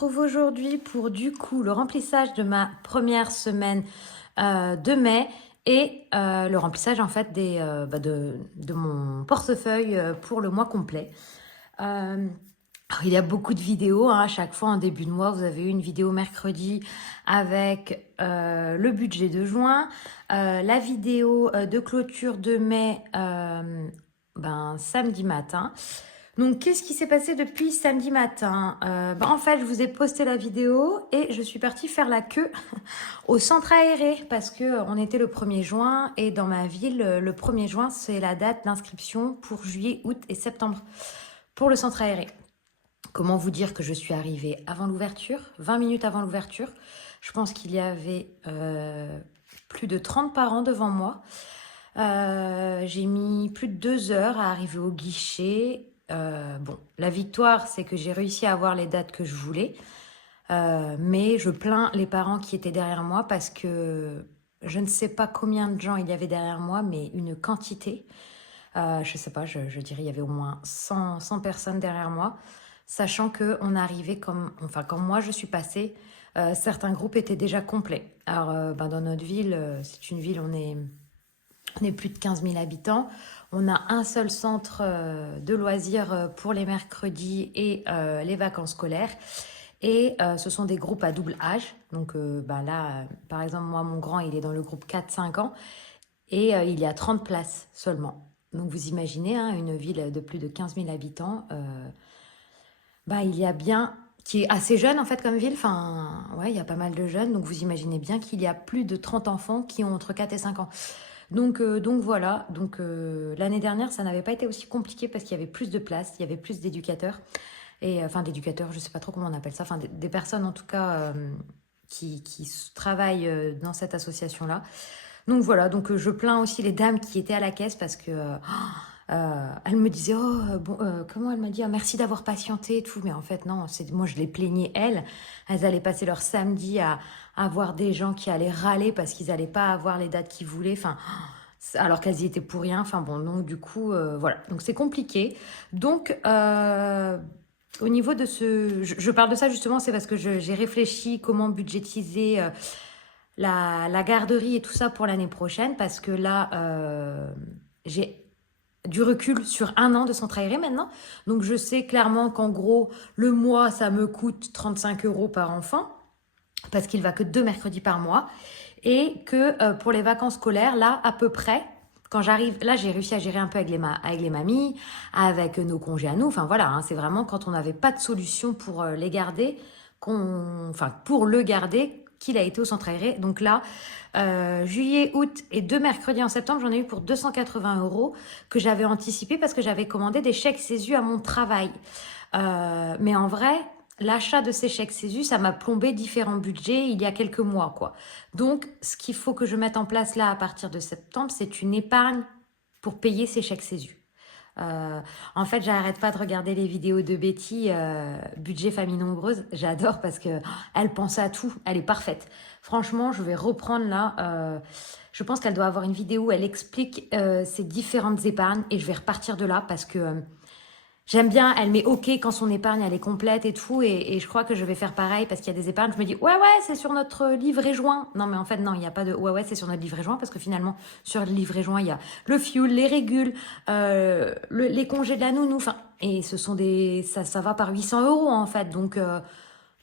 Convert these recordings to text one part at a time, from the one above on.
retrouve aujourd'hui pour du coup le remplissage de ma première semaine de mai et le remplissage en fait de mon portefeuille pour le mois complet. Alors, il y a beaucoup de vidéos, hein. À chaque fois en début de mois, vous avez eu une vidéo mercredi avec le budget de juin, la vidéo de clôture de mai samedi matin. Donc, qu'est-ce qui s'est passé depuis samedi matin? En fait, je vous ai posté la vidéo et je suis partie faire la queue au centre aéré parce que on était le 1er juin et dans ma ville, le 1er juin, c'est la date d'inscription pour juillet, août et septembre pour le centre aéré. Comment vous dire que je suis arrivée avant l'ouverture, 20 minutes avant l'ouverture. Je pense qu'il y avait plus de 30 parents devant moi. J'ai mis plus de 2 heures à arriver au guichet. La victoire, c'est que j'ai réussi à avoir les dates que je voulais. Mais je plains les parents qui étaient derrière moi parce que je ne sais pas combien de gens il y avait derrière moi, mais une quantité. Je sais pas, je dirais il y avait au moins 100 personnes derrière moi, sachant qu'on arrivait comme moi je suis passée, certains groupes étaient déjà complets. Alors, dans notre ville, c'est une ville, on est plus de 15 000 habitants. On a un seul centre de loisirs pour les mercredis et les vacances scolaires. Et ce sont des groupes à double âge. Donc là, par exemple, moi, mon grand, il est dans le groupe 4-5 ans. Et il y a 30 places seulement. Donc vous imaginez, hein, une ville de plus de 15 000 habitants, il y a bien, qui est assez jeune en fait comme ville, enfin ouais, il y a pas mal de jeunes, donc vous imaginez bien qu'il y a plus de 30 enfants qui ont entre 4 et 5 ans. Donc voilà, l'année dernière ça n'avait pas été aussi compliqué parce qu'il y avait plus de places, il y avait plus d'éducateurs, et enfin d'éducateurs, je sais pas trop comment on appelle ça, enfin des personnes en tout cas qui travaillent dans cette association-là. Donc voilà, je plains aussi les dames qui étaient à la caisse parce que elle me disait comment elle m'a dit, ah, merci d'avoir patienté et tout, mais en fait non, moi je les plaignais elles allaient passer leur samedi à voir des gens qui allaient râler parce qu'ils allaient pas avoir les dates qu'ils voulaient, enfin alors qu'elles y étaient pour rien, enfin bon, donc du coup voilà, donc c'est compliqué. Donc au niveau de je parle de ça justement, c'est parce que j'ai réfléchi comment budgétiser la garderie et tout ça pour l'année prochaine parce que là, j'ai du recul sur un an de centre aéré maintenant. Donc, je sais clairement qu'en gros, le mois, ça me coûte 35 € par enfant parce qu'il va que 2 mercredis par mois. Et que pour les vacances scolaires, là, à peu près, quand j'arrive, là, j'ai réussi à gérer un peu avec les mamies, avec nos congés à nous. Enfin, voilà, hein, c'est vraiment quand on n'avait pas de solution pour les garder, pour le garder, qu'il a été au centre aéré. Donc là, juillet, août et 2 mercredis en septembre, j'en ai eu pour 280 € que j'avais anticipé parce que j'avais commandé des chèques CESU à mon travail. Mais en vrai, l'achat de ces chèques CESU, ça m'a plombé différents budgets il y a quelques mois, quoi. Donc, ce qu'il faut que je mette en place là à partir de septembre, c'est une épargne pour payer ces chèques CESU. En fait, j'arrête pas de regarder les vidéos de Betty, budget famille nombreuse. J'adore parce que elle pense à tout. Elle est parfaite. Franchement, je vais reprendre là. Je pense qu'elle doit avoir une vidéo où elle explique ses différentes épargnes et je vais repartir de là parce que j'aime bien, elle met OK quand son épargne elle est complète et tout, et je crois que je vais faire pareil parce qu'il y a des épargnes, je me dis ouais c'est sur notre livret joint. Non mais en fait non, il n'y a pas de ouais c'est sur notre livret joint parce que finalement sur le livret joint il y a le fuel, les régules, les congés de la nounou, enfin et ce sont ça va par 800 € en fait, donc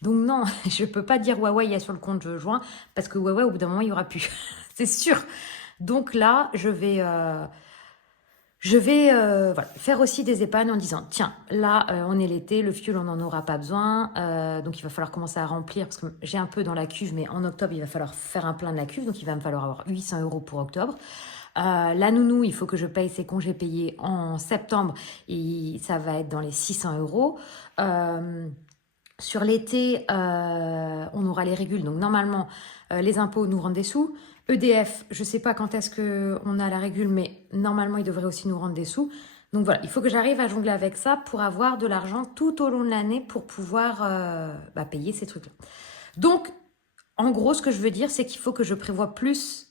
non, je peux pas dire ouais il y a sur le compte joint parce que ouais au bout d'un moment il y aura plus, c'est sûr. Donc là je vais faire aussi des épargnes en disant, tiens, là, on est l'été, le fuel, on n'en aura pas besoin. Donc, il va falloir commencer à remplir parce que j'ai un peu dans la cuve, mais en octobre, il va falloir faire un plein de la cuve. Donc, il va me falloir avoir 800 € pour octobre. La nounou, il faut que je paye ses congés payés en septembre et ça va être dans les 600 €. Sur l'été, on aura les régules. Donc, normalement, les impôts nous rendent des sous. EDF, je ne sais pas quand est-ce qu'on a la régule, mais normalement, ils devraient aussi nous rendre des sous. Donc voilà, il faut que j'arrive à jongler avec ça pour avoir de l'argent tout au long de l'année pour pouvoir payer ces trucs-là. Donc, en gros, ce que je veux dire, c'est qu'il faut que je prévoie plus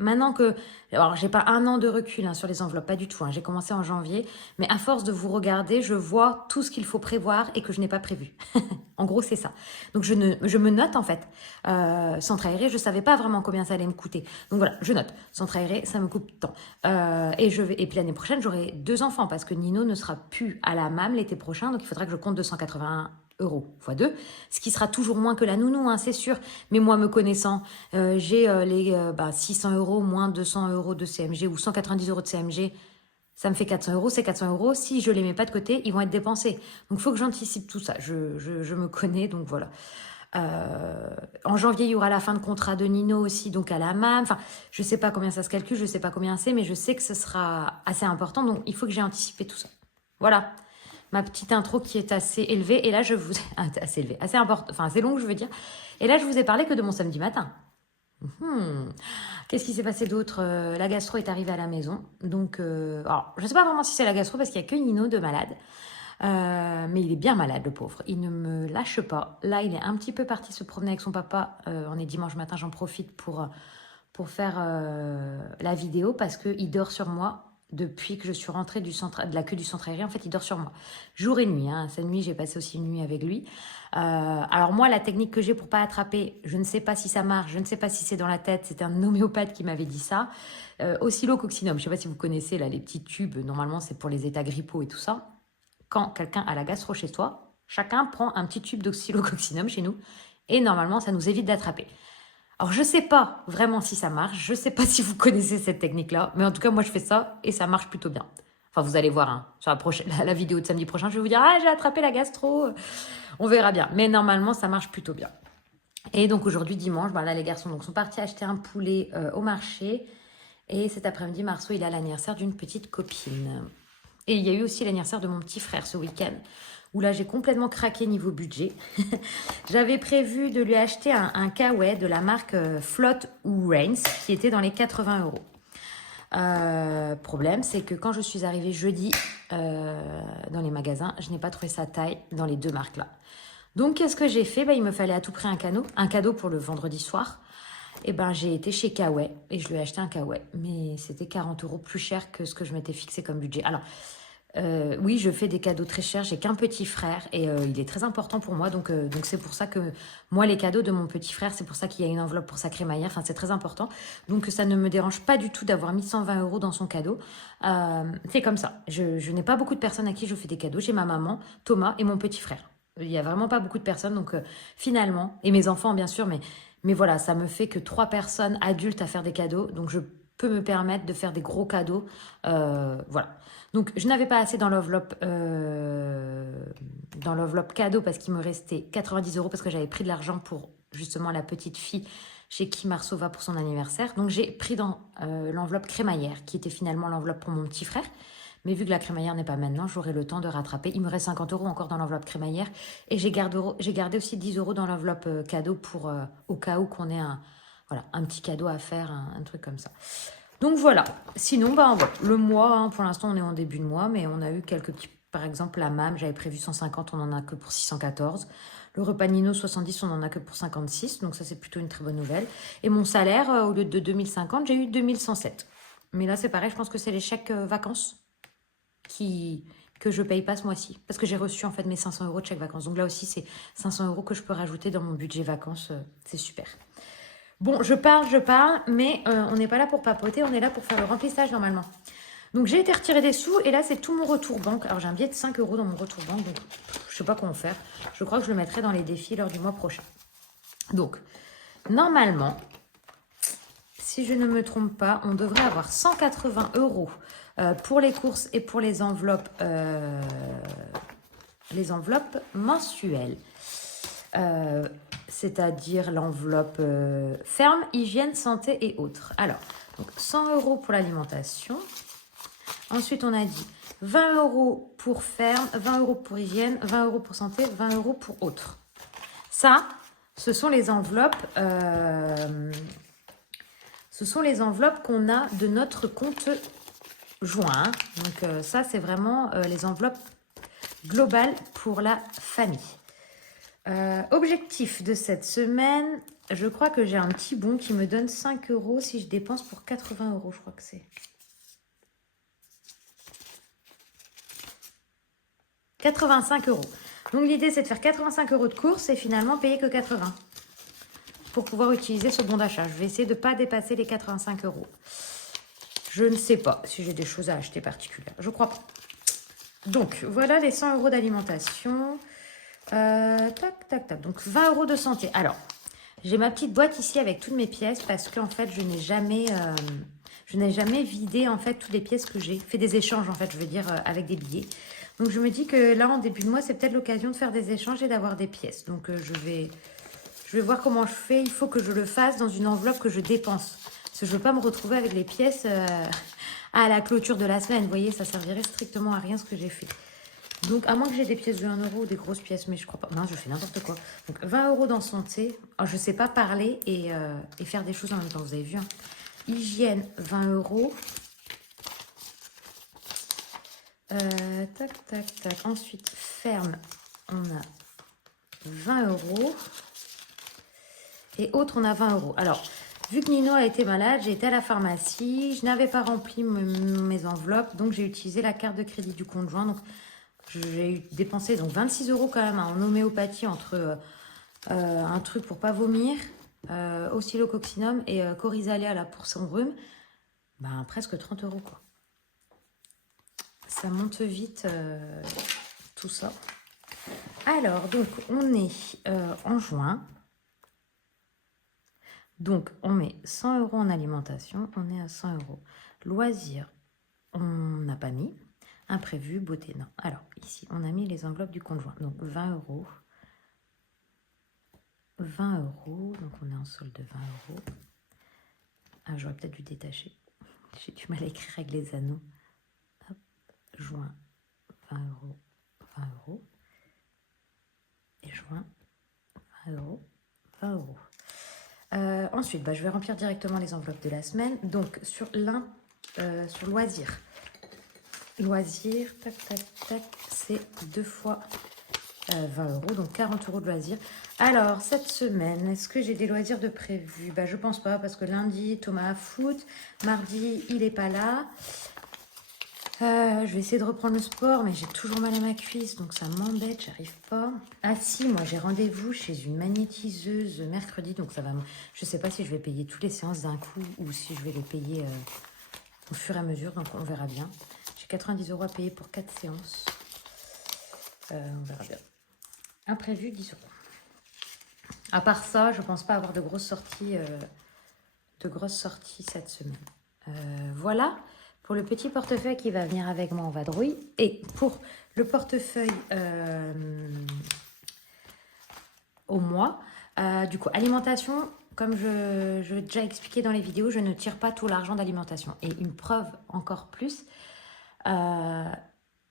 Maintenant que, alors j'ai pas un an de recul hein, sur les enveloppes, pas du tout, hein, j'ai commencé en janvier, mais à force de vous regarder, je vois tout ce qu'il faut prévoir et que je n'ai pas prévu. En gros, c'est ça. Donc je me note en fait. Centre aéré, je savais pas vraiment combien ça allait me coûter. Donc voilà, je note. Centre aéré, ça me coûte tant. Et puis l'année prochaine, j'aurai 2 enfants parce que Nino ne sera plus à la MAM l'été prochain, donc il faudra que je compte 281 € fois 2, ce qui sera toujours moins que la nounou, hein, c'est sûr. Mais moi, me connaissant, j'ai les 600 € moins 200 € de CMG ou 190 € de CMG, ça me fait 400 €. Ces 400 €, si je les mets pas de côté, ils vont être dépensés. Donc, il faut que j'anticipe tout ça. Je me connais, donc voilà. En janvier, il y aura la fin de contrat de Nino aussi, donc à la MAM. Enfin, je sais pas combien ça se calcule, je sais pas combien c'est, mais je sais que ce sera assez important. Donc, il faut que j'ai anticipé tout ça. Voilà. Ma petite intro qui est assez élevée. Et là, je vous... assez élevée, assez importante, enfin assez longue, je veux dire. Et là, je vous ai parlé que de mon samedi matin. Qu'est-ce qui s'est passé d'autre? La gastro est arrivée à la maison. Donc, alors, je ne sais pas vraiment si c'est la gastro parce qu'il n'y a que Nino de malade. Mais il est bien malade, le pauvre. Il ne me lâche pas. Là, il est un petit peu parti se promener avec son papa. On est dimanche matin, j'en profite pour faire la vidéo parce qu'il dort sur moi depuis que je suis rentrée de la queue du centre aéré. En fait, il dort sur moi. Jour et nuit. Hein. Cette nuit, j'ai passé aussi une nuit avec lui. Alors moi, la technique que j'ai pour pas attraper, je ne sais pas si ça marche, je ne sais pas si c'est dans la tête. C'était un homéopathe qui m'avait dit ça. Oscillococcinum, je ne sais pas si vous connaissez là, les petits tubes. Normalement, c'est pour les états grippaux et tout ça. Quand quelqu'un a la gastro chez soi, chacun prend un petit tube d'oscillococcinum chez nous. Et normalement, ça nous évite d'attraper. Alors, je ne sais pas vraiment si ça marche. Je ne sais pas si vous connaissez cette technique-là. Mais en tout cas, moi, je fais ça et ça marche plutôt bien. Enfin, vous allez voir, hein, sur la vidéo de samedi prochain, je vais vous dire « Ah, j'ai attrapé la gastro !» On verra bien. Mais normalement, ça marche plutôt bien. Et donc, aujourd'hui, dimanche, là, les garçons sont partis acheter un poulet au marché. Et cet après-midi, Marceau, il a l'anniversaire d'une petite copine. Et il y a eu aussi l'anniversaire de mon petit frère ce week-end, où là, j'ai complètement craqué niveau budget. J'avais prévu de lui acheter un kawaii de la marque Flotte ou Reigns, qui était dans les 80 €. Problème, c'est que quand je suis arrivée jeudi dans les magasins, je n'ai pas trouvé sa taille dans les deux marques-là. Donc, qu'est-ce que j'ai fait? Il me fallait à tout prix un cadeau pour le vendredi soir. Et j'ai été chez Kawaii et je lui ai acheté un kawaii. Mais c'était 40 € plus cher que ce que je m'étais fixé comme budget. Alors, oui, je fais des cadeaux très chers. J'ai qu'un petit frère et il est très important pour moi. Donc c'est pour ça que moi, les cadeaux de mon petit frère, c'est pour ça qu'il y a une enveloppe pour sa crémaillère. Enfin, c'est très important. Donc ça ne me dérange pas du tout d'avoir mis 120 € dans son cadeau. C'est comme ça. Je n'ai pas beaucoup de personnes à qui je fais des cadeaux. J'ai ma maman, Thomas et mon petit frère. Il n'y a vraiment pas beaucoup de personnes. Donc finalement, et mes enfants bien sûr, mais voilà, ça me fait que 3 personnes adultes à faire des cadeaux. Donc je peux me permettre de faire des gros cadeaux. Voilà. Donc, je n'avais pas assez dans l'enveloppe cadeau parce qu'il me restait 90 € parce que j'avais pris de l'argent pour justement la petite fille chez qui Marceau va pour son anniversaire. Donc, j'ai pris dans l'enveloppe crémaillère qui était finalement l'enveloppe pour mon petit frère. Mais vu que la crémaillère n'est pas maintenant, j'aurai le temps de rattraper. Il me reste 50 € encore dans l'enveloppe crémaillère. Et j'ai gardé aussi 10 € dans l'enveloppe cadeau pour au cas où qu'on ait un petit cadeau à faire, un truc comme ça. Donc voilà, sinon le mois, pour l'instant on est en début de mois, mais on a eu quelques petits, par exemple la MAM, j'avais prévu 150, on n'en a que pour 614. Le repas Nino 70, on n'en a que pour 56, donc ça c'est plutôt une très bonne nouvelle. Et mon salaire, au lieu de 2050, j'ai eu 2107. Mais là c'est pareil, je pense que c'est les chèques vacances que je paye pas ce mois-ci. Parce que j'ai reçu en fait mes 500 € de chèque vacances. Donc là aussi c'est 500 € que je peux rajouter dans mon budget vacances, c'est super. Bon, je parle, mais on n'est pas là pour papoter, on est là pour faire le remplissage normalement. Donc, j'ai été retirer des sous et là, c'est tout mon retour banque. Alors, j'ai un billet de 5 € dans mon retour banque, donc je ne sais pas comment faire. Je crois que je le mettrai dans les défis lors du mois prochain. Donc, normalement, si je ne me trompe pas, on devrait avoir 180 € pour les courses et pour les enveloppes mensuelles. C'est-à-dire l'enveloppe ferme, hygiène, santé et autres. Alors, donc 100 € pour l'alimentation. Ensuite, on a dit 20 € pour ferme, 20 € pour hygiène, 20 € pour santé, 20 € pour autres. Ça, ce sont les enveloppes qu'on a de notre compte joint. Donc ça, c'est vraiment les enveloppes globales pour la famille. Objectif de cette semaine, je crois que j'ai un petit bon qui me donne 5 € si je dépense pour 80 €, je crois que c'est. 85 €. Donc l'idée c'est de faire 85 € de course et finalement payer que 80 pour pouvoir utiliser ce bon d'achat. Je vais essayer de ne pas dépasser les 85 €. Je ne sais pas si j'ai des choses à acheter particulières. Je crois pas. Donc voilà les 100 € d'alimentation. Tac, tac, tac. Donc 20 € de santé. Alors, j'ai ma petite boîte ici avec toutes mes pièces parce qu'en fait, je n'ai jamais vidé en fait toutes les pièces que j'ai. Fait des échanges en fait, je veux dire, avec des billets. Donc je me dis que là, en début de mois, c'est peut-être l'occasion de faire des échanges et d'avoir des pièces. Donc je vais voir comment je fais. Il faut que je le fasse dans une enveloppe que je dépense. Parce que je ne veux pas me retrouver avec les pièces à la clôture de la semaine. Vous voyez, ça servirait strictement à rien ce que j'ai fait. Donc, à moins que j'ai des pièces de 1 € ou des grosses pièces, mais je crois pas. Non, je fais n'importe quoi. Donc, 20 € dans santé. Oh, je ne sais pas parler et faire des choses en même temps. Vous avez vu, hein. Hygiène, 20 €. Tac, tac, tac. Ensuite, ferme, on a 20 €. Et autres, on a 20 €. Alors, vu que Nino a été malade, j'ai été à la pharmacie. Je n'avais pas rempli mes enveloppes. Donc, j'ai utilisé la carte de crédit du conjoint. Donc, j'ai dépensé donc 26 € quand même en homéopathie entre un truc pour pas vomir, oscillococcinum et Corizalia là pour son rhume. Ben, presque 30 € quoi. Ça monte vite tout ça. Alors, donc on est en juin. Donc on met 100 € en alimentation, on est à 100 €. Loisirs, on n'a pas mis. Imprévu, beauté, non. Alors, ici, on a mis les enveloppes du conjoint. Donc, 20 €. 20 €. Donc, on est en solde de 20 €. Ah, j'aurais peut-être dû détacher. J'ai du mal à écrire avec les anneaux. Hop, juin, 20 €. 20 €. Et juin, 20 €. 20 €. Ensuite, je vais remplir directement les enveloppes de la semaine. Donc, sur loisirs. Loisirs, tac, tac, tac, c'est 2 fois 20 €, donc 40 € de loisirs. Alors, cette semaine, est-ce que j'ai des loisirs de prévu? Je pense pas, parce que lundi, Thomas a foot. Mardi, il est pas là. Je vais essayer de reprendre le sport, mais j'ai toujours mal à ma cuisse, donc ça m'embête, j'arrive pas. Ah si, moi j'ai rendez-vous chez une magnétiseuse mercredi, donc ça va. Je sais pas si je vais payer toutes les séances d'un coup ou si je vais les payer au fur et à mesure, donc on verra bien. J'ai 90 € à payer pour 4 séances. On verra bien. Imprévu, 10 €. À part ça, je pense pas avoir de grosses sorties cette semaine. Voilà pour le petit portefeuille qui va venir avec moi en vadrouille. Et pour le portefeuille au mois, du coup, alimentation, comme je l'ai déjà expliqué dans les vidéos, je ne tire pas tout l'argent d'alimentation. Et une preuve encore plus,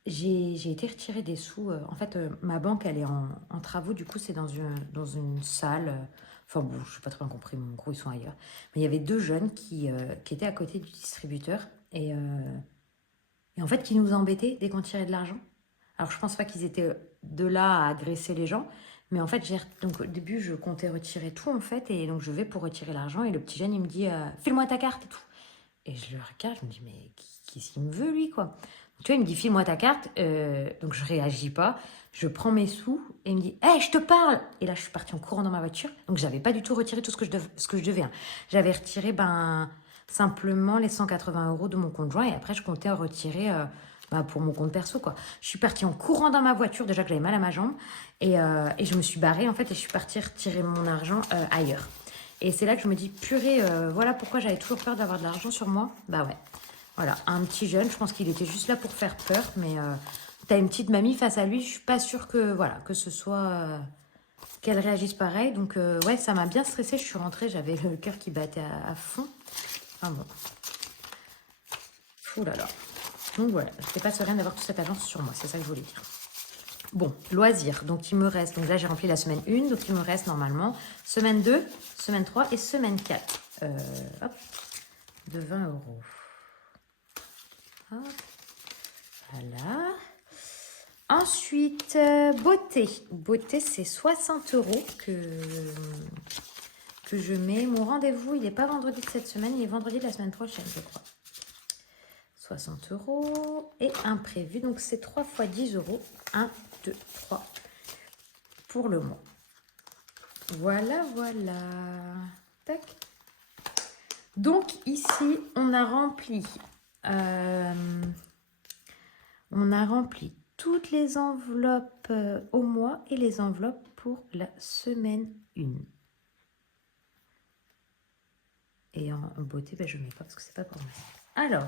j'ai été retirer des sous. En fait, ma banque, elle est en travaux. Du coup, c'est dans une salle. Enfin bon, je n'ai pas très bien compris. En gros, ils sont ailleurs. Mais il y avait 2 jeunes qui étaient à côté du distributeur. Et en fait, qui nous embêtaient dès qu'on tirait de l'argent. Alors, je pense pas qu'ils étaient de là à agresser les gens. Mais en fait, donc au début, je comptais retirer tout, en fait. Et donc, je vais pour retirer l'argent. Et le petit jeune, il me dit « File-moi ta carte et tout ». Et je le regarde, je me dis « Mais qu'est-ce qu'il me veut, lui, quoi ?» Tu vois, il me dit, file-moi ta carte. Donc, je réagis pas. Je prends mes sous et il me dit, hé, je te parle. Et là, je suis partie en courant dans ma voiture. Donc, j'avais pas du tout retiré tout ce que je devais. Hein. J'avais retiré simplement les 180 € de mon conjoint. Et après, je comptais en retirer pour mon compte perso, quoi. Je suis partie en courant dans ma voiture. Déjà que j'avais mal à ma jambe. Et je me suis barrée, en fait. Et je suis partie retirer mon argent ailleurs. Et c'est là que je me dis, purée, voilà pourquoi j'avais toujours peur d'avoir de l'argent sur moi. Bah ouais. Voilà, un petit jeune, je pense qu'il était juste là pour faire peur, mais t'as une petite mamie face à lui, je suis pas sûre que ce soit qu'elle réagisse pareil. Donc ouais, ça m'a bien stressée, je suis rentrée, j'avais le cœur qui battait à fond. Enfin bon. Ouh là là. Donc voilà, j'étais pas sereine d'avoir toute cette agence sur moi, c'est ça que je voulais dire. Bon, loisirs, donc il me reste, donc là j'ai rempli la semaine 1, donc il me reste normalement semaine 2, semaine 3 et semaine 4. Hop, de 20 €. Voilà. Ensuite, beauté. Beauté, c'est 60 € que je mets. Mon rendez-vous, il n'est pas vendredi de cette semaine, il est vendredi de la semaine prochaine, je crois. 60 € et imprévu. Donc, c'est 3 fois 10 €. 1, 2, 3 pour le mois. Voilà, voilà. Tac. Donc, ici, on a rempli toutes les enveloppes au mois et les enveloppes pour la semaine 1. Et en beauté, ben, je ne mets pas parce que c'est pas pour moi. Alors,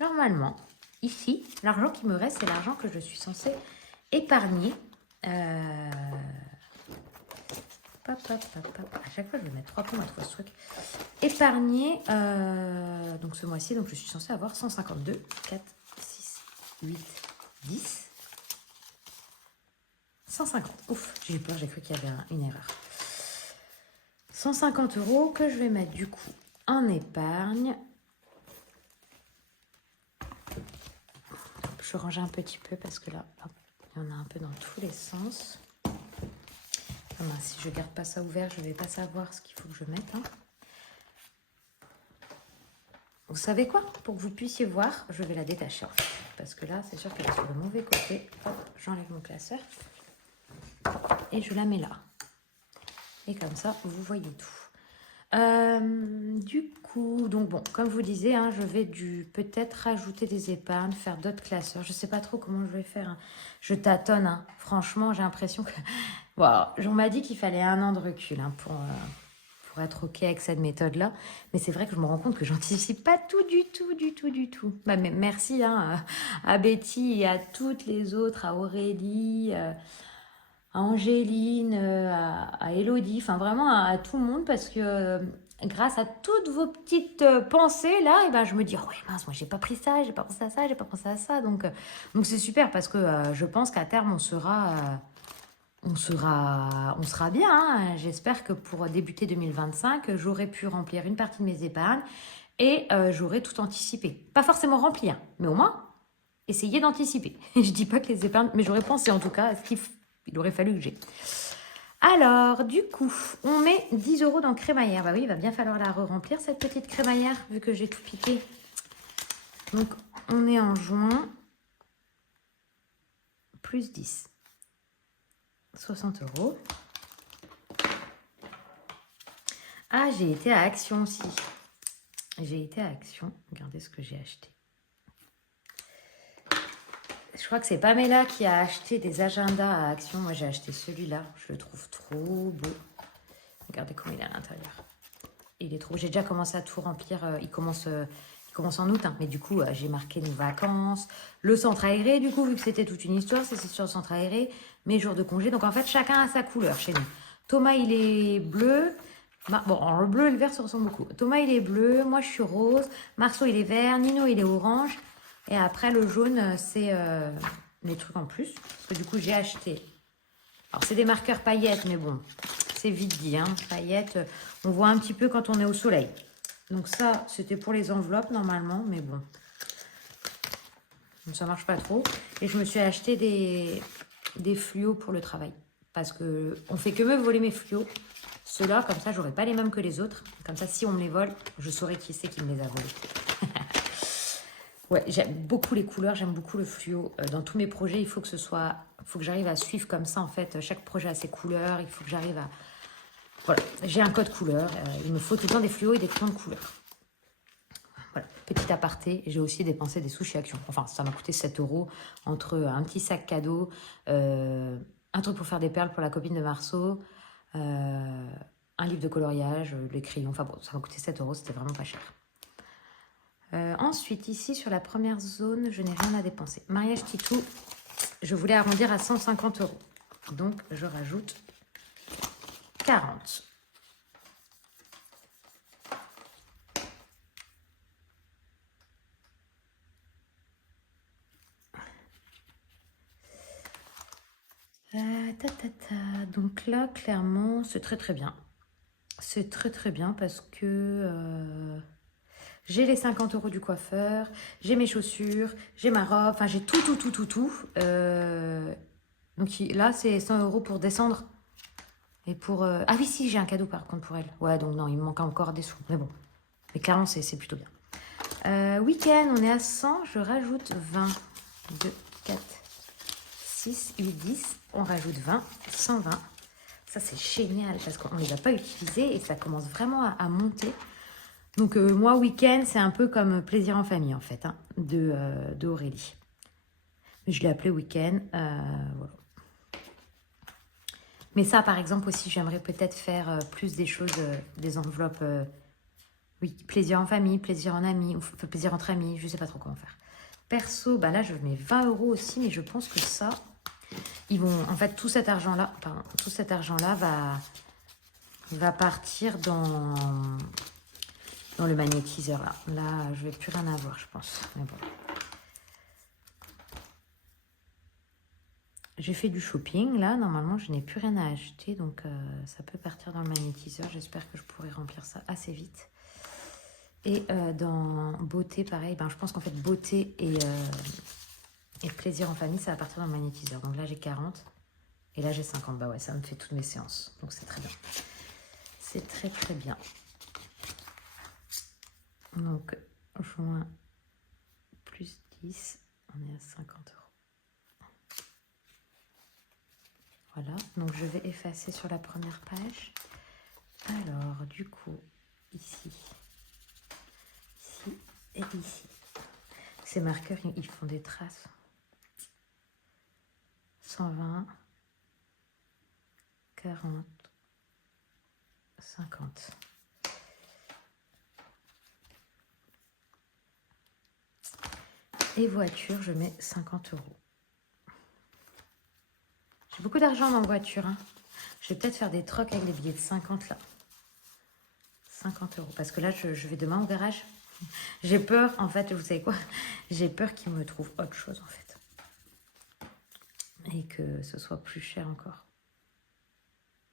normalement, ici, l'argent qui me reste, c'est l'argent que je suis censée épargner. À chaque fois, je vais mettre 3 points à trouver ce truc. Épargner, donc ce mois-ci, donc je suis censée avoir 152, 4, 6, 8, 10, 150. Ouf, j'ai eu peur, j'ai cru qu'il y avait une erreur. 150 € que je vais mettre du coup en épargne. Je range un petit peu parce que là, hop, il y en a un peu dans tous les sens. Ah mince, si je ne garde pas ça ouvert, je ne vais pas savoir ce qu'il faut que je mette. Hein. Vous savez quoi? Pour que vous puissiez voir, je vais la détacher en fait. Parce que là, c'est sûr qu'elle est sur le mauvais côté. Hop, j'enlève mon classeur. Et je la mets là. Et comme ça, vous voyez tout. Du coup, donc bon, comme je vous disais, hein, je vais peut-être rajouter des épargnes, faire d'autres classeurs. Je ne sais pas trop comment je vais faire. Hein. Je tâtonne. Hein. Franchement, j'ai l'impression que... Bon, on m'a dit qu'il fallait 1 an de recul hein, pour être OK avec cette méthode-là. Mais c'est vrai que je me rends compte que j'anticipe pas tout du tout. Bah, mais merci hein, à Betty et à toutes les autres, à Aurélie... à Angéline, à Elodie, enfin vraiment à tout le monde parce que grâce à toutes vos petites pensées là, et ben je me dis oh ouais mince moi j'ai pas pris ça, j'ai pas pensé à ça, j'ai pas pensé à ça donc c'est super parce que je pense qu'à terme on sera bien. Hein. J'espère que pour débuter 2025 j'aurai pu remplir une partie de mes épargnes et j'aurai tout anticipé. Pas forcément rempli, hein, mais au moins essayer d'anticiper. Je dis pas que les épargnes, mais j'aurais pensé en tout cas à ce qu'il aurait fallu que j'ai. Alors, du coup, on met 10 € dans crémaillère. Bah oui, il va bien falloir la re-remplir, cette petite crémaillère, vu que j'ai tout piqué. Donc, on est en juin. Plus 10. 60 €. Ah, j'ai été à Action aussi. J'ai été à Action. Regardez ce que j'ai acheté. Je crois que c'est Pamela qui a acheté des agendas à Action. Moi, j'ai acheté celui-là. Je le trouve trop beau. Regardez comment il est à l'intérieur. Il est trop... J'ai déjà commencé à tout remplir. Il commence en août. Hein. Mais du coup, j'ai marqué nos vacances. Le centre aéré, du coup, vu que c'était toute une histoire, c'est sur le centre aéré. Mes jours de congé. Donc, en fait, chacun a sa couleur chez nous. Thomas, il est bleu. Bon, le bleu et le vert se ressemblent beaucoup. Thomas, il est bleu. Moi, je suis rose. Marceau, il est vert. Nino, il est orange. Et après, le jaune, c'est les trucs en plus. Parce que du coup, j'ai acheté. Alors, c'est des marqueurs paillettes, mais bon, c'est vite dit. Hein. Paillettes, on voit un petit peu quand on est au soleil. Donc ça, c'était pour les enveloppes, normalement, mais bon. Donc, ça marche pas trop. Et je me suis acheté des fluos pour le travail. Parce que on fait que me voler mes fluos. Ceux-là, comme ça, j'aurai pas les mêmes que les autres. Comme ça, si on me les vole, je saurai qui c'est qui me les a volés. Ouais, j'aime beaucoup les couleurs, j'aime beaucoup le fluo. Dans tous mes projets, il faut que j'arrive à suivre comme ça, en fait. Chaque projet a ses couleurs, il faut que j'arrive à... Voilà, j'ai un code couleur. Il me faut tout le temps des fluos et des crayons de couleur. Voilà, petit aparté. J'ai aussi dépensé des sous chez Action. Enfin, ça m'a coûté 7 € entre un petit sac cadeau, un truc pour faire des perles pour la copine de Marceau, un livre de coloriage, les crayons. Enfin bon, ça m'a coûté 7 €, c'était vraiment pas cher. Ensuite, ici, sur la première zone, je n'ai rien à dépenser. Mariage Titou, je voulais arrondir à 150 €. Donc, je rajoute 40. Donc là, clairement, c'est très très bien. C'est très très bien parce que... j'ai les 50 € du coiffeur, j'ai mes chaussures, j'ai ma robe, enfin j'ai tout. Donc là, c'est 100 € pour descendre. Et pour... Ah oui, si, j'ai un cadeau par contre pour elle. Ouais, donc non, il me manque encore des sous. Mais bon, mais clairement, c'est plutôt bien. Week-end, on est à 100, je rajoute 20. 2, 4, 6, 8, 10. On rajoute 20, 120. Ça, c'est génial parce qu'on ne les a pas utilisés et ça commence vraiment à monter. Donc, moi, week-end, c'est un peu comme plaisir en famille, en fait, hein, de Aurélie. Je l'ai appelé week-end. Voilà. Mais ça, par exemple, aussi, j'aimerais peut-être faire plus des choses, des enveloppes. Oui, plaisir en famille, plaisir en amis, ou plaisir entre amis, je ne sais pas trop comment faire. Perso, bah là, je mets 20 € aussi, mais je pense que ça, ils vont, en fait, tout cet argent-là, va partir dans le magnétiseur, là. Là, je vais plus rien avoir, je pense. Mais bon. J'ai fait du shopping, là, normalement, je n'ai plus rien à acheter, donc ça peut partir dans le magnétiseur. J'espère que je pourrai remplir ça assez vite. Et dans beauté, pareil, ben, je pense qu'en fait, beauté et plaisir en famille, ça va partir dans le magnétiseur. Donc là, j'ai 40 et là, j'ai 50. Bah ouais, ça me fait toutes mes séances. Donc c'est très bien. C'est très, très bien. Donc, juin plus 10, on est à 50 €. Voilà, donc je vais effacer sur la première page. Alors, du coup, ici et ici. Ces marqueurs, ils font des traces. 120, 40, 50. Et voiture, je mets 50 €. J'ai beaucoup d'argent dans la voiture. Hein. Je vais peut-être faire des trocs avec les billets de 50 là. 50 €. Parce que là, je vais demain au garage. J'ai peur, en fait, vous savez quoi? J'ai peur qu'ils me trouvent autre chose, en fait. Et que ce soit plus cher encore.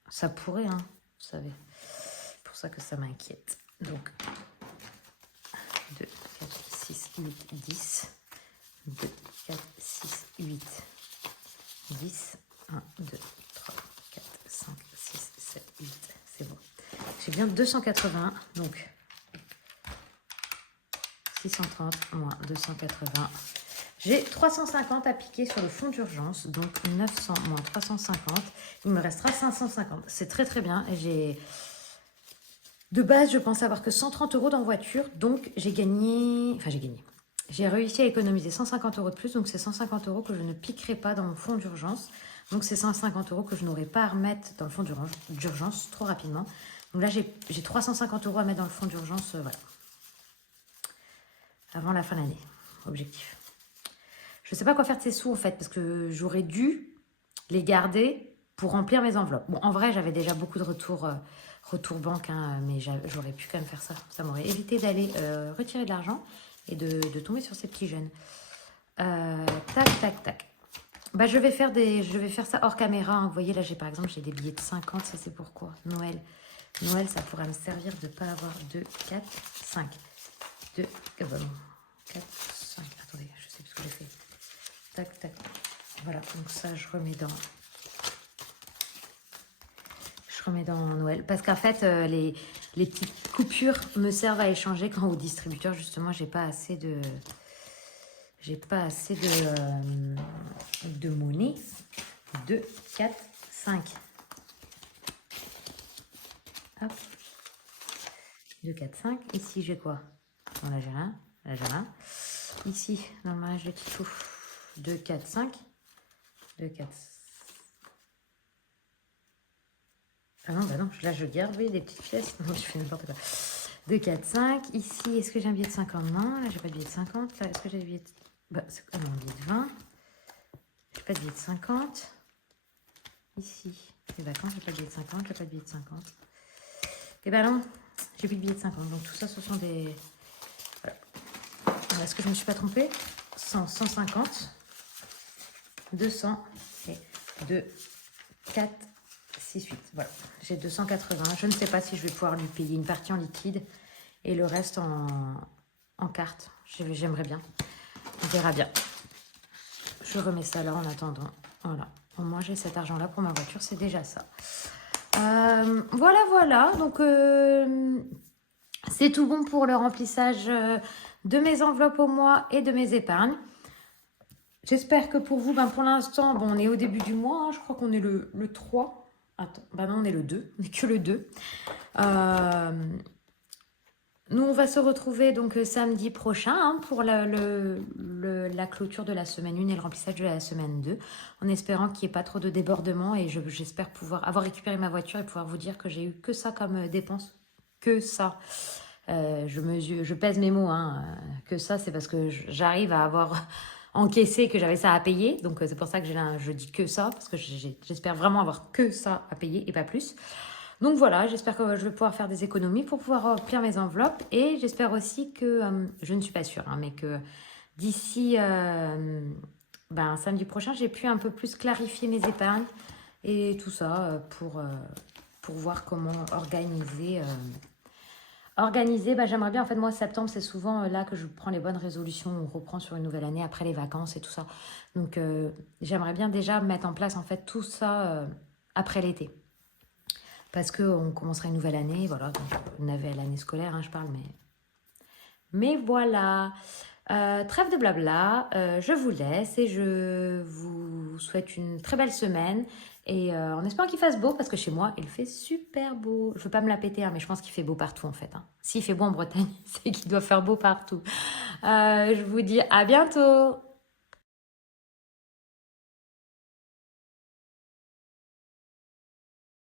Ça pourrait, hein, vous savez. C'est pour ça que ça m'inquiète. Donc, 2, 4, 6, 8, 10. 2, 4, 6, 8, 10. 1, 2, 3, 4, 5, 6, 7, 8. C'est bon. J'ai bien 280, donc 630 moins 280. J'ai 350 à piquer sur le fond d'urgence, donc 900 moins 350. Il me restera 550. C'est très très bien. Et de base, je pensais avoir que 130 € dans voiture, donc j'ai gagné... Enfin, j'ai gagné. J'ai réussi à économiser 150 € de plus, donc c'est 150 € que je ne piquerai pas dans mon fond d'urgence. Donc c'est 150 € que je n'aurai pas à remettre dans le fond d'urgence trop rapidement. Donc là, j'ai 350 € à mettre dans le fond d'urgence, voilà. Avant la fin de l'année, objectif. Je ne sais pas quoi faire de ces sous, en fait, parce que j'aurais dû les garder pour remplir mes enveloppes. Bon, en vrai, j'avais déjà beaucoup de retours banque, hein, mais j'aurais pu quand même faire ça. Ça m'aurait évité d'aller retirer de l'argent et de tomber sur ces petits jeunes. Tac, tac, tac. Bah, je vais faire ça hors caméra. Hein. Vous voyez, là, par exemple, j'ai des billets de 50. Ça, c'est pourquoi Noël. Noël, ça pourrait me servir de ne pas avoir 2, 4, 5. 2, 4, 5. Attendez, je sais plus ce que j'ai fait. Tac, tac. Voilà, donc ça, je remets dans Noël. Parce qu'en fait, les petites coupures me servent à échanger quand au distributeur, justement, j'ai pas assez de monnaie. 2, 4, 5. Hop. 2, 4, 5. Ici, j'ai quoi? Bon, là, j'ai rien. Là, j'ai rien. Ici, dans le mariage de Titou, 2, 4, 5. 2, 4. Ah non, bah non, là, je garde, oui, des petites pièces. Non, je fais n'importe quoi. 2, 4, 5. Ici, est-ce que j'ai un billet de 50? Non, là, j'ai pas de billet de 50. Là, est-ce que j'ai des billets de... Bah, c'est quoi, un billet de 20. J'ai pas de billet de 50. Ici, les vacances, j'ai pas de billet de 50. J'ai pas de billet de 50. Et ben non, j'ai plus de billets de 50. Donc tout ça, ce sont des... Voilà. Est-ce que je ne me suis pas trompée? 100, 150, 200 et 2, 4, 6, 8. Voilà, j'ai 280. Je ne sais pas si je vais pouvoir lui payer une partie en liquide et le reste en carte. J'aimerais bien. On verra bien. Je remets ça là en attendant. Voilà, Au moins, j'ai cet argent-là pour ma voiture, c'est déjà ça. Voilà. Donc, c'est tout bon pour le remplissage de mes enveloppes au mois et de mes épargnes. J'espère que pour vous, pour l'instant, on est au début du mois. Hein, je crois qu'on est le 3. Attends, non, on est le 2. On n'est que le 2. Nous, on va se retrouver donc samedi prochain pour la clôture de la semaine 1 et le remplissage de la semaine 2, en espérant qu'il n'y ait pas trop de débordements et j'espère pouvoir avoir récupéré ma voiture et pouvoir vous dire que j'ai eu que ça comme dépense. Que ça. Je pèse mes mots. Que ça, c'est parce que j'arrive à avoir encaissé que j'avais ça à payer. Donc, c'est pour ça que je dis que ça, parce que j'espère vraiment avoir que ça à payer et pas plus. Donc voilà, j'espère que je vais pouvoir faire des économies pour pouvoir remplir mes enveloppes. Et j'espère aussi que, je ne suis pas sûre, mais que d'ici samedi prochain, j'ai pu un peu plus clarifier mes épargnes et tout ça pour voir comment organiser. J'aimerais bien, en fait, moi, septembre, c'est souvent là que je prends les bonnes résolutions, on reprend sur une nouvelle année après les vacances et tout ça. Donc, j'aimerais bien déjà mettre en place, en fait, tout ça après l'été. Parce qu'on commencera une nouvelle année, voilà, donc on avait l'année scolaire, je parle, mais voilà. Trêve de blabla, je vous laisse et je vous souhaite une très belle semaine et en espérant qu'il fasse beau parce que chez moi il fait super beau. Je veux pas me la péter, mais je pense qu'il fait beau partout en fait. S'il fait beau en Bretagne, c'est qu'il doit faire beau partout. Je vous dis à bientôt.